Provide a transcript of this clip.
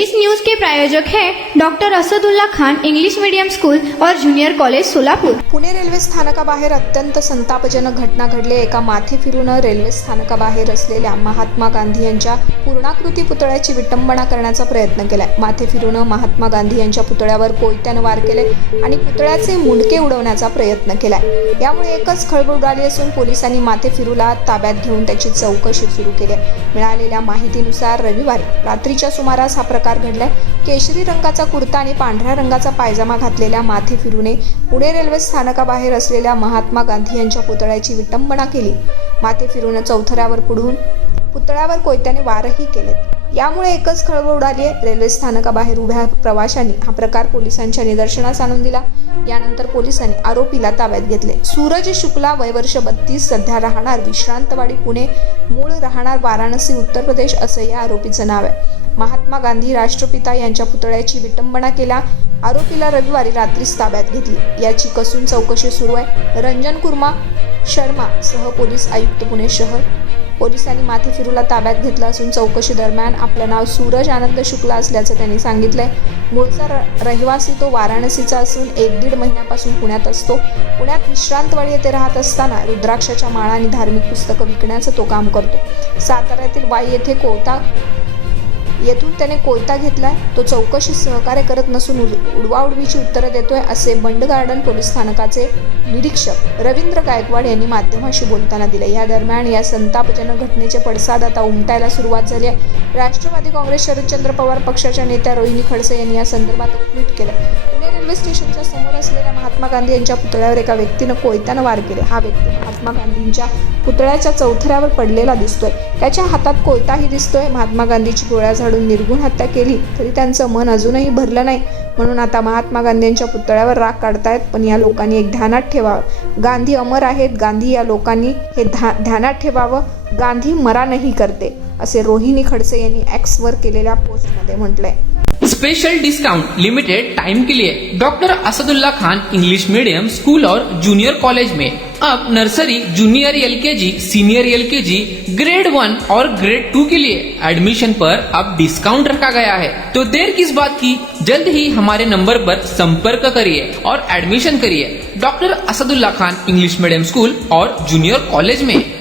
इस news के प्रायोजक हैं doctor Asadullah Khan English medium school और junior college Solapur. Pune railway स्थानकाबाहेर अत्यंत संतापजनक घटना घडली। एका माथे फिरून रेल्वे स्थानकाबाहेर असलेल्या महात्मा गांधी यांच्या पूर्णाकृती पुतळ्याची विटंबना करण्याचा प्रयत्न केलाय। माथे फिरून महात्मा गांधी यांच्या पुतळ्यावर कोयत्याने वार केले आणि पुतळ्याचे मुंडके उडवण्याचा प्रयत्न केलाय। यामुळे एकच खळबळ उडाली असून पोलिसांनी माथे फिरूला ताब्यात घेऊन त्याची चौकशी सुरू केली आहे। मिळालेल्या माहितीनुसार रविवारी रात्रीच्या सुमारास हा प्रकार घडलाय। केशरी रंगाचा कुर्ता आणि पांढऱ्या रंगाचा पायजामा घातलेल्या माथे फिरूने पुणे रेल्वे स्थानकाबाहेर असलेल्या महात्मा गांधी यांच्या पुतळ्याची विटंबना केली। माथे फिरून चौथऱ्यावर पुढून पुतळ्यावर कोयत्याने वारही केलेत। यामुळे एकच खळबळ उडाली आहे। रेल्वे स्थानकाबाहेर उभ्या प्रवाशांनी हा प्रकार पोलिसांच्या निदर्शनास आणून दिला। यानंतर पोलिसांनी आरोपीला ताब्यात घेतले। सूरज शुक्ला, वय वर्ष 32, सध्या राहणार विश्रांतवाडी पुणे, मूळ राहणार वाराणसी उत्तर प्रदेश असं या आरोपीचं नाव आहे। महात्मा गांधी राष्ट्रपिता यांच्या पुतळ्याची विटंबना केल्या आरोपीला रविवारी रात्रीच ताब्यात घेतली। याची कसून चौकशी सुरू आहे। रंजन कुर्मा शर्मा सह पोलीस आयुक्त पुणे शहर पोलिसांनी माथे फिरूला ताब्यात घेतलं असून चौकशी दरम्यान आपलं नाव सूरज आनंद शुक्ला असल्याचं त्यांनी सांगितलंय। मूळचा रहिवासी तो वाराणसीचा असून 1-1.5 महिन्यापासून पुण्यात असतो। पुण्यात विश्रांतवाडी येथे राहत असताना रुद्राक्षाच्या माळा आणि धार्मिक पुस्तकं विकण्याचं तो काम करतो। साताऱ्यातील वाई येथून त्याने कोयता घेतलाय। तो चौकशीत सहकार्य करत नसून उडवाउडवीची उत्तरं देतोय असे बंड गार्डन पोलीस स्थानकाचे निरीक्षक रवींद्र गायकवाड यांनी माध्यमांशी बोलताना दिले। या दरम्यान या संतापजनक घटनेचे पडसाद आता उमटायला सुरुवात झाली आहे। राष्ट्रवादी काँग्रेस शरदचंद्र पवार पक्षाच्या नेत्या रोहिणी खडसे यांनी या संदर्भात ट्विट केलं। पुणे रेल्वे स्टेशनच्या समोर असलेल्या महात्मा गांधी यांच्या पुतळ्यावर एका व्यक्तीनं कोयत्यानं वार केले। हा व्यक्ती महात्मा गांधींच्या पुतळ्याच्या चौथऱ्यावर पडलेला दिसतोय। त्याच्या हातात कोयताही दिसतोय। महात्मा गांधीची गोळ्या झाडून निर्गुण हत्या केली तरी त्यांचं मन अजूनही भरलं नाही, म्हणून आता महात्मा गांधींच्या पुतळ्यावर राग काढतायत। पण या लोकांनी एक ध्यानात ठेवावं, गांधी अमर आहेत। गांधी या लोकांनी हे ध्यानात ठेवावं, गांधी मरा नहीं करते असे रोहिणी खडसे यांनी एक्सवर केलेल्या पोस्टमध्ये म्हटलंय। स्पेशल डिस्काउंट लिमिटेड टाइम के लिए doctor Asadullah Khan English medium school और जूनियर कॉलेज में अब nursery, junior LKG, senior LKG, grade 1 और ग्रेड 2 के लिए एडमिशन पर अब डिस्काउंट रखा गया है। तो देर किस बात की, जल्द ही हमारे नंबर पर संपर्क करिए और एडमिशन करिए doctor Asadullah Khan English medium school और जूनियर कॉलेज में।